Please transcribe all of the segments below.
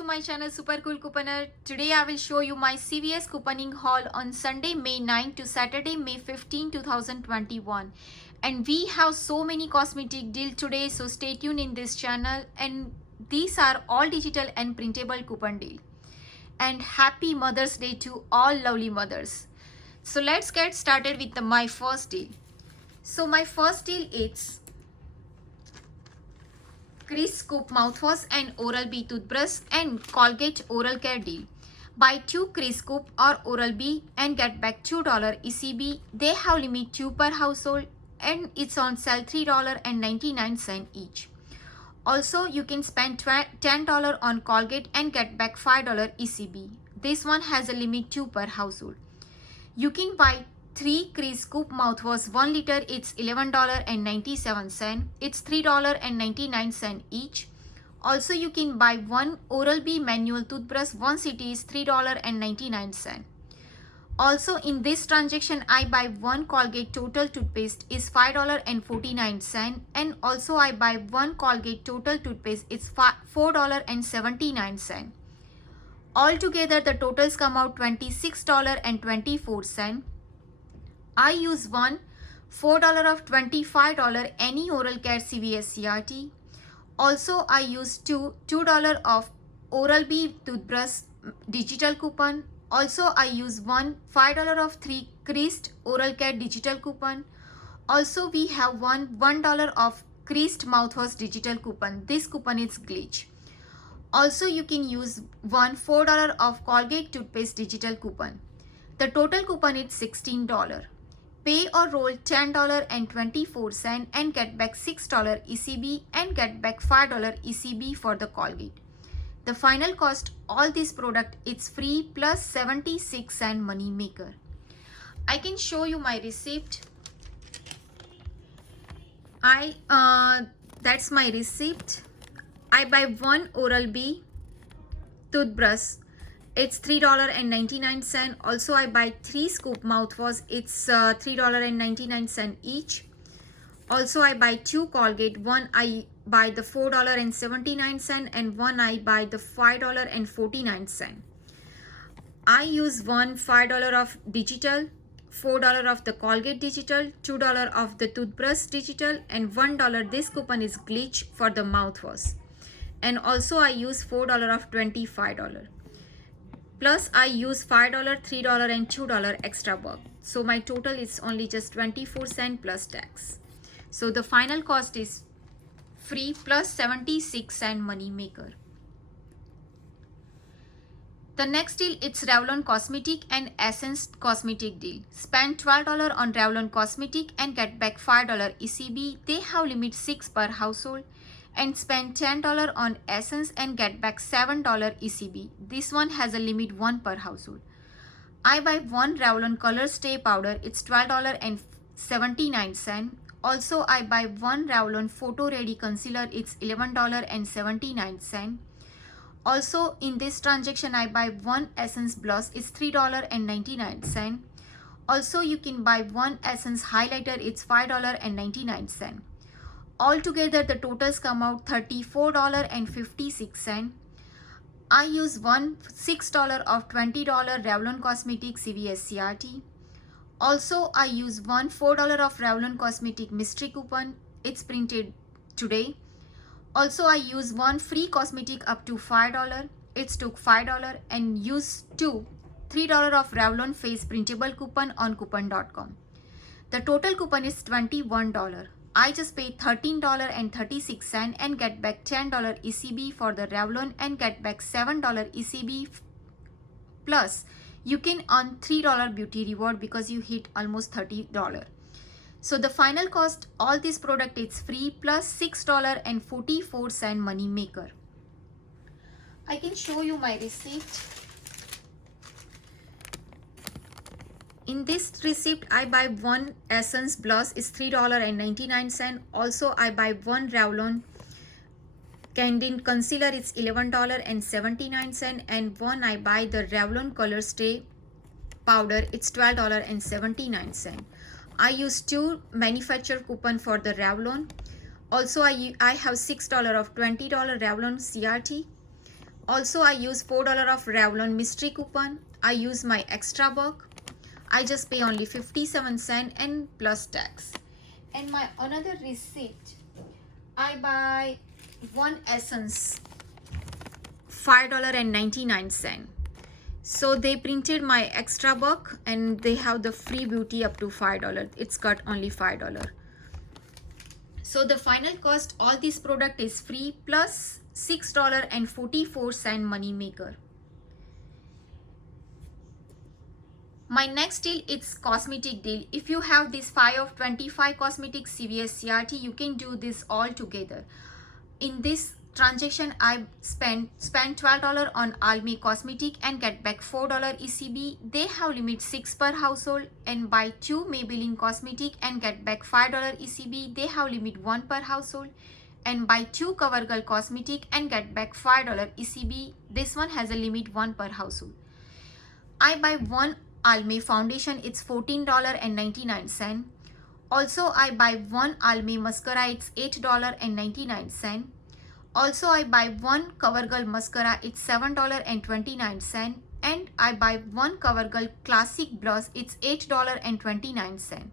to my channel Super Cool Couponer. Today I will show you my CVS couponing haul on Sunday, May 9 to Saturday, May 15, 2021. And we have so many cosmetic deals today, so stay tuned in this channel. And these are all digital and printable coupon deal. And happy Mother's Day to all lovely mothers. So let's get started with my first deal. So my first deal is Crest Scoop mouthwash and Oral-B toothbrush and Colgate oral care deal. Buy 2 Crest Scoop or Oral-B and get back $2 ECB. They have limit 2 per household and it's on sale $3.99 each. Also, you can spend $10 on Colgate and get back $5 ECB. This one has a limit 2 per household. You can buy 3 Crest Scoop mouthwash 1 liter, it's $11.97. It's $3.99 each. Also, you can buy 1 Oral-B manual toothbrush 1 city is $3.99. Also, in this transaction, I buy 1 Colgate Total toothpaste is $5.49, and also I buy 1 Colgate Total toothpaste it's $4.79. Altogether, the totals come out $26.24. I use one $4 of $25 any oral care CVS CRT. Also, I use $2 of Oral-B toothbrush digital coupon. Also, I use one $5 of 3 Crest oral care digital coupon. Also, we have $1 of Crest mouthwash digital coupon. This coupon is glitch. Also, you can use one $4 of Colgate toothpaste digital coupon. The total coupon is $16. Pay or roll $10.24 and get back $6 ECB and get back $5 ECB for the Colgate. The final cost all this product is free plus 76 cent money maker. I can show you my receipt. That's my receipt. I buy 1 Oral-B toothbrush. It's $3.99. Also, I buy 3 Scoop mouthwash. It's $3.99 each. Also, I buy 2 Colgate. One I buy the $4.79 and one I buy the $5.49. I use one $5 of digital, $4 of the Colgate digital, $2 of the toothbrush digital, and $1 this coupon is glitch for the mouthwash. And also I use $4 of $25. Plus I use $5, $3 and $2 extra buck. So my total is only just 24 cents plus tax. So the final cost is free plus 76 cent money maker. The next deal it's Revlon Cosmetic and Essence Cosmetic deal. Spend $12 on Revlon Cosmetic and get back $5 ECB. They have limit 6 per household. And spend $10 on Essence and get back $7 ECB. This one has a limit 1 per household. I buy 1 Revlon Color Stay Powder. It's $12.79. Also, I buy 1 Revlon Photo Ready Concealer. It's $11.79. Also, in this transaction, I buy 1 Essence Blush. It's $3.99. Also, you can buy 1 Essence Highlighter. It's $5.99. Altogether, the totals come out $34.56. I use one $6 of $20 Revlon Cosmetic CVS CRT. Also, I use one $4 of Revlon Cosmetic mystery coupon. It's printed today. Also, I use one free cosmetic up to $5. It's took $5 and use two $3 of Revlon face printable coupon on coupon.com. The total coupon is $21. I just pay $13.36 and get back $10 ECB for the Revlon and get back $7 ECB. Plus, you can earn $3 beauty reward because you hit almost $30. So the final cost, all this product is free plus $6.44 money maker. I can show you my receipt. In this receipt, I buy 1 Essence Blush is $3.99. Also, I buy 1 Revlon Candid Concealer, it's $11.79. And 1 I buy the Revlon Color Stay Powder, it's $12.79. I use 2 manufacturer coupon for the Revlon. Also, I have $6 of $20 Revlon CRT. Also, I use $4 of Revlon mystery coupon. I use my extra buck. I just pay only 57 cents and plus tax. And my another receipt, I buy one essence, $5.99. So they printed my extra buck and they have the free beauty up to $5. It's got only $5. So the final cost, all this product is free plus $6.44 money maker. My next deal is cosmetic deal. If you have this 5 of 25 cosmetic CVS CRT, you can do this all together. In this transaction, I spent $12 on Almay cosmetic and get back $4 ECB. They have limit 6 per household, and buy 2 Maybelline cosmetic and get back $5 ECB. They have limit 1 per household, and buy 2 CoverGirl cosmetic and get back $5 ECB. This one has a limit 1 per household. I buy 1 Almay foundation, it's $14.99. Also, I buy 1 Almay mascara, it's $8.99. Also, I buy 1 CoverGirl mascara, it's $7.29. And I buy 1 CoverGirl classic blush, it's $8.29.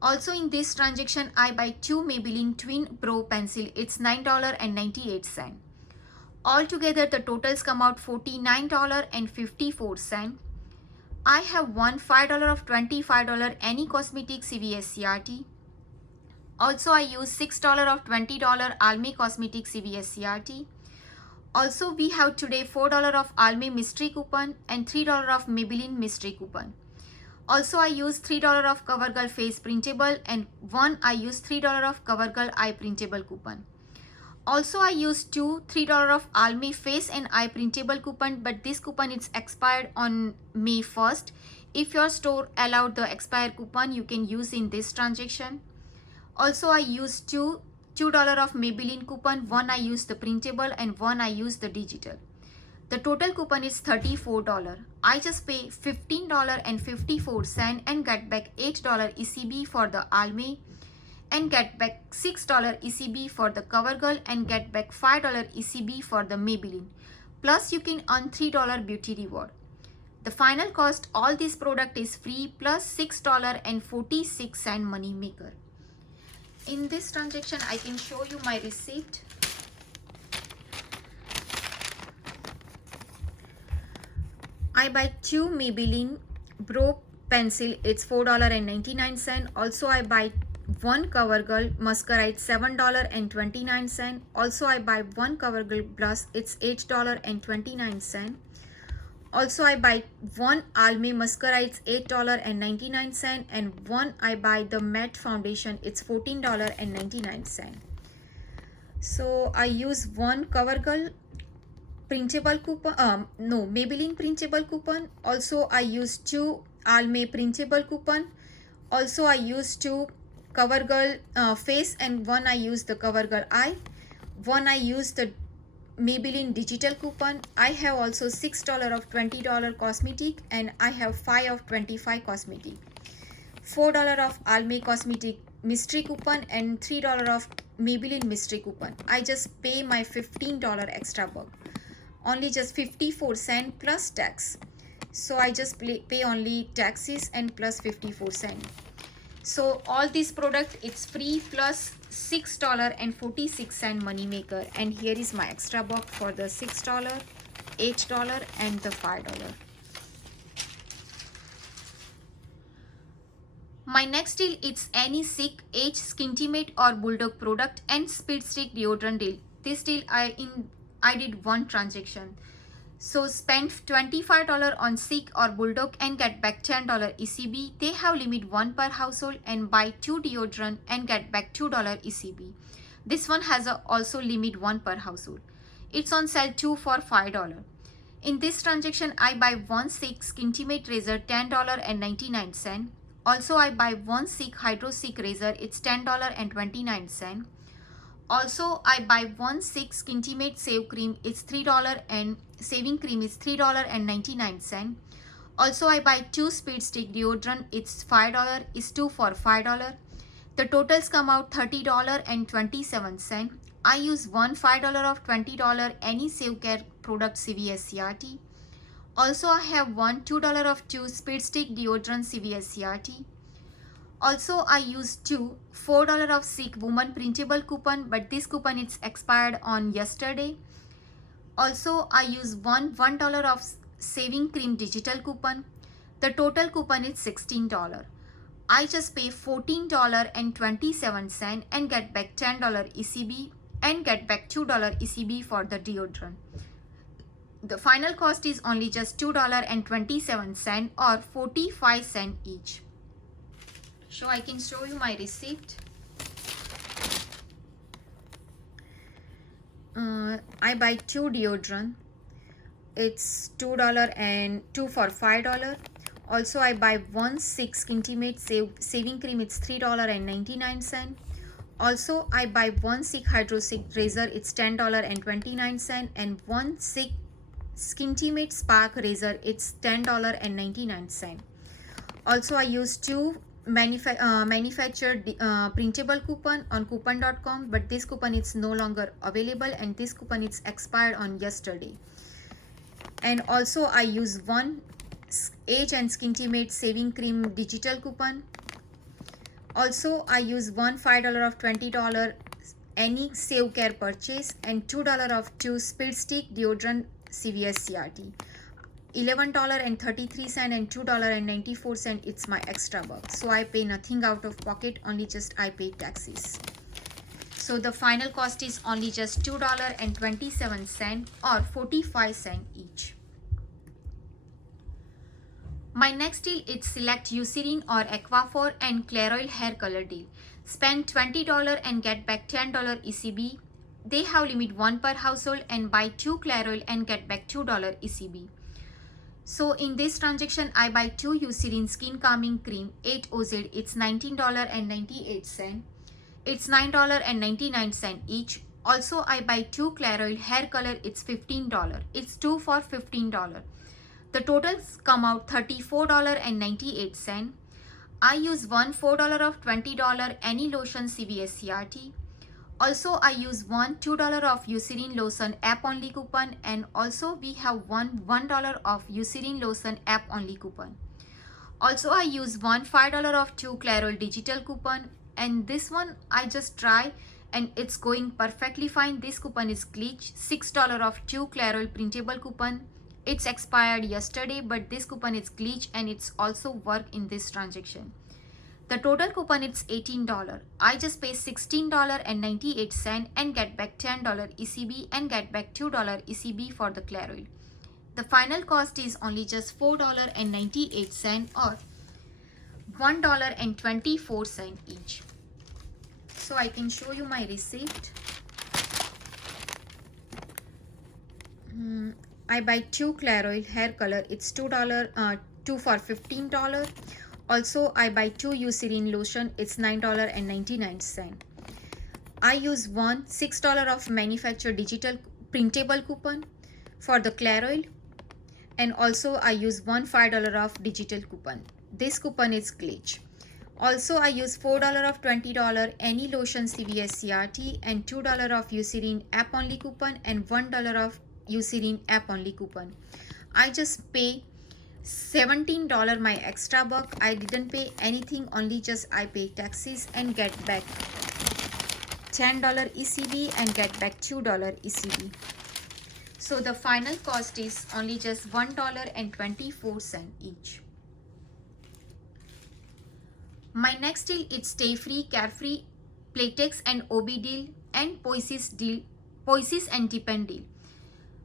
Also, in this transaction, I buy 2 Maybelline Twin Pro pencil, it's $9.98. Altogether, the totals come out $49.54. I have won $5 of $25 any cosmetic CVS CRT. Also, I use $6 of $20 Almay cosmetic CVS CRT. Also, we have today $4 of Almay mystery coupon and $3 of Maybelline mystery coupon. Also, I use $3 of CoverGirl face printable and I use $3 of CoverGirl eye printable coupon. Also, I used $3 of Almay face and eye printable coupon, but this coupon is expired on May 1st. If your store allowed the expired coupon, you can use in this transaction. Also, I used $2 of Maybelline coupon. One I used the printable and one I used the digital. The total coupon is $34. I just pay $15.54 and get back $8 ECB for the Almay, and get back $6 ECB for the CoverGirl, and get back $5 ECB for the Maybelline. Plus, you can earn $3 beauty reward. The final cost, all this product is free plus $6.46 money maker. In this transaction, I can show you my receipt. I buy 2 Maybelline Pro pencil, it's $4.99. Also, I buy 1 CoverGirl mascara, it's $7.29. Also, I buy 1 CoverGirl blush, it's $8.29. Also, I buy 1 Almay mascara, it's $8.99. And 1 I buy the matte foundation, it's $14.99. So, I use 1 CoverGirl printable coupon, Maybelline printable coupon. Also, I use 2 Almay printable coupon. Also, I use 2 CoverGirl face and 1 I use the CoverGirl eye. 1 I use the Maybelline digital coupon. I have also $6 of $20 cosmetic, and I have 5 of 25 cosmetic. $4 of Almay cosmetic mystery coupon and $3 of Maybelline mystery coupon. I just pay my $15 extra buck. Only just 54 cents plus tax. So I just pay only taxes and plus 54 cents. So all this product, it's free plus $6.46 money maker. And here is my extra buck for the $6, $8 and the $5. My next deal, it's any Sick, Age, Skintimate or Bulldog product and Speed Stick deodorant deal. This deal I did one transaction. So spend $25 on Sick or Bulldog and get back $10 ECB. They have limit 1 per household, and buy 2 deodorant and get back $2 ECB. This one has also limit 1 per household. It's on sale 2 for $5. In this transaction, I buy 1 Sick Skintimate razor, $10.99. Also, I buy 1 Sick Hydro Sick razor, it's $10.29. Also, I buy 1 Sick Skintimate Save Cream, it's $3, and Saving Cream is $3.99. Also, I buy 2 Speed Stick deodorant, it's $5, is 2 for $5. The totals come out $30.27. I use one $5 of $20 any Save Care product CVS CRT. Also, I have one $2 of 2 Speed Stick deodorant CVS CRT. Also, I use two $4 of Seek Woman printable coupon, but this coupon is expired on yesterday. Also, I use one $1 of Saving Cream digital coupon. The total coupon is $16. I just pay $14.27 and get back $10 ECB and get back $2 ECB for the deodorant. The final cost is only just $2.27 or 45 cents each. So I can show you my receipt. I buy two deodorant. It's $2 and two for $5. Also, I buy one 6 Intimate Saving Cream. It's $3.99. Also, I buy one 6 Hydro 6 Razor. It's $10.29. And one 6 Intimate Spark Razor. It's $10.99. Also, I use two manufactured printable coupon on coupon.com, but this coupon is no longer available and this coupon is expired on yesterday. And also, I use one Age and Skintimate Saving Cream digital coupon. Also, I use one $5 of $20 any Save Care purchase and $2 of 2 Speed Stick deodorant CVS CRT. $11.33 and $2.94. It's my extra buck. So I pay nothing out of pocket, only just I pay taxes. So the final cost is only just $2.27 or 45 cents each. My next deal is select Eucerin or Aquaphor and Clairol hair color deal. Spend $20 and get back $10 ECB. They have limit 1 per household and buy 2 Clairol and get back $2 ECB. So in this transaction, I buy 2 Eucerin Skin Calming Cream 8 OZ. It's $19.98. It's $9.99 each. Also, I buy 2 Clairol hair color. It's $15. It's 2 for $15. The totals come out $34.98. I use one $4 of $20 any lotion CVS CRT. Also, I use one $2 of Eucerin lotion app only coupon, and also we have one $1 of Eucerin lotion app only coupon. Also, I use one $5 of 2 Clairol digital coupon, and this one I just try and it's going perfectly fine. This coupon is glitch. $6 of 2 Clairol printable coupon. It's expired yesterday, but this coupon is glitch and it's also work in this transaction. The total coupon is $18. I just pay $16.98 and get back $10 ECB and get back $2 ECB for the Clairol. The final cost is only just $4.98 or $1.24 each. So I can show you my receipt. I buy 2 Clairol hair color. It's $2 2 for $15. Also, I buy 2 Eucerin lotion. It's $9.99. I use one $6 of manufacturer digital printable coupon for the Clairol, and also I use one $5 of digital coupon. This coupon is glitch. Also, I use $4 of $20 any lotion CVS CRT and $2 of Eucerin app only coupon and $1 of Eucerin app only coupon. I just pay $17 my extra buck. I didn't pay anything, only just I pay taxes and get back $10 ECB and get back $2 ECB. So the final cost is only just $1.24 each. My next deal is Stay Free, Carefree, Playtex and OB deal and Poisis and Depend deal.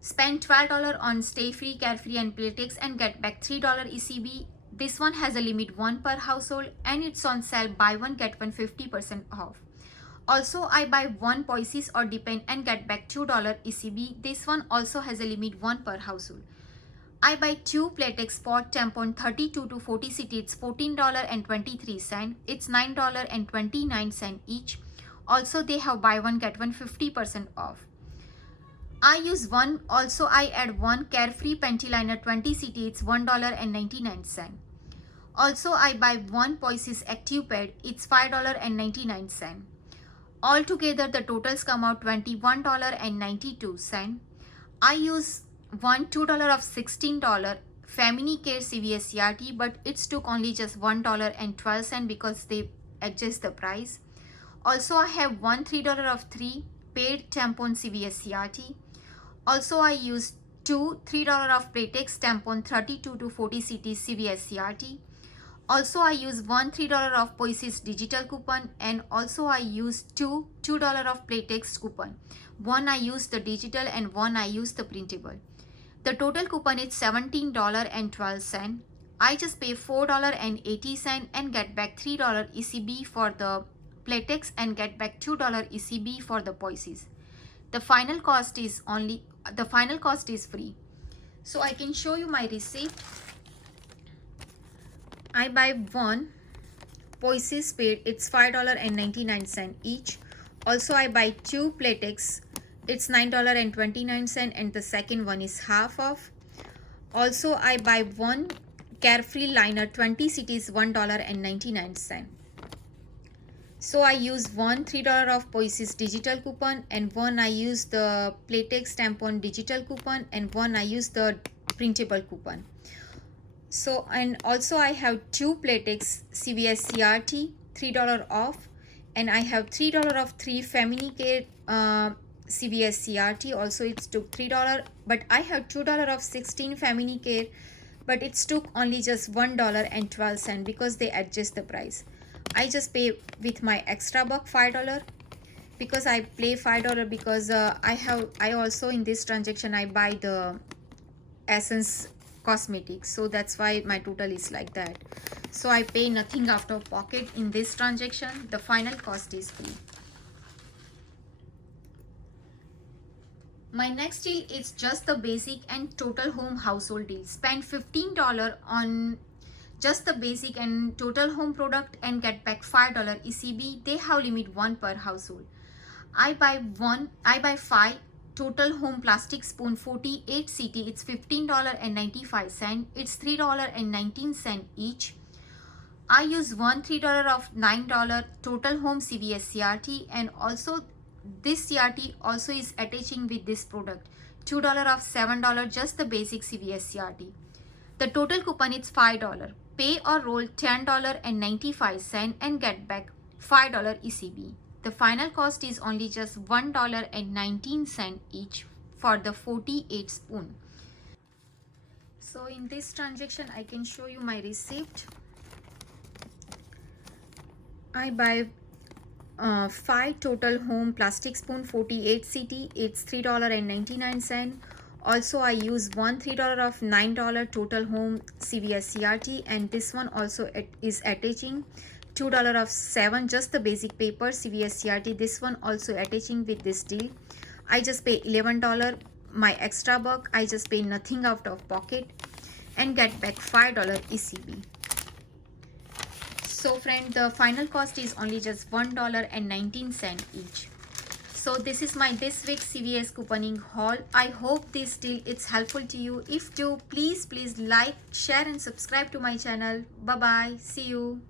Spend $12 on Stay Free, Carefree and Playtex and get back $3 ECB. This one has a limit 1 per household and it's on sale buy one get one 50% off. Also, I buy one Poisis or Depend and get back $2 ECB. This one also has a limit 1 per household. I buy 2 Playtex Pot Tampon 32 to 40 cc. It's $14.23. It's $9.29 each. Also, they have buy one get one 50% off. I use one. Also, I add one Carefree Panty Liner 20 cc. It's $1.99. Also, I buy one Poisis Active Pad. It's $5.99. Altogether, the totals come out $21.92. I use one $2 of $16 Faminicare CVS CRT, but it took only just $1.12 because they adjust the price. Also, I have one $3 of 3 paid tampon CVS CRT. Also, I used two $3 of Playtex tampon 32 to 40 CT CVS CRT. Also, I use one $3 of Poisis digital coupon, and also I used two $2 of Playtex coupon. One I used the digital and one I used the printable. The total coupon is $17.12. I just pay $4.80 and get back $3 ECB for the Playtex and get back $2 ECB for the Poisis. The final cost is free. So I can show you my receipt. I buy one Poisis paid, it's $5.99 each. Also, I buy two Playtex, it's $9.29, and the second one is half off. Also, I buy one Carefree liner 20 CTs, $1.99. So I use one $3 of Poisis digital coupon, and one I use the Playtex tampon digital coupon, and one I use the printable coupon. So, and also I have two Playtex CVS CRT, $3 off, and I have $3 of 3 Faminicare CVS CRT. Also, it took $3, but I have $2 of 16 Faminicare, but it took only just $1.12 because they adjust the price. I just pay with my extra buck $5 because I pay $5 because I also in this transaction I buy the Essence Cosmetics, so that's why my total is like that. So I pay nothing out of pocket in this transaction. The final cost is free. My next deal is just the basic and total home household deal. Spend $15 on just the basic and total home product and get back $5 ECB. They have limit 1 per household. I buy 5 total home plastic spoon 48 CT. It's $15.95. It's $3.19 each. I use one $3 of $9 total home CVS CRT, and also this CRT also is attaching with this product. $2 of $7 just the basic CVS CRT. The total coupon is $5. Pay or roll $10.95 and get back $5 ECB. The final cost is only just $1.19 each for the 48 spoon. So in this transaction, I can show you my receipt. I buy 5 total home plastic spoon 48 CT. It's $3.99. Also, I use one $3 of $9 total home CVS CRT, and this one also is attaching. $2 of 7 just the basic paper CVS CRT. This one also attaching with this deal. I just pay $11 my extra buck. I just pay nothing out of pocket and get back $5 ECB. So friend, the final cost is only just $1.19 each. So this is my this week's CVS couponing haul. I hope this deal is helpful to you. If do, please like, share and subscribe to my channel. Bye bye. See you.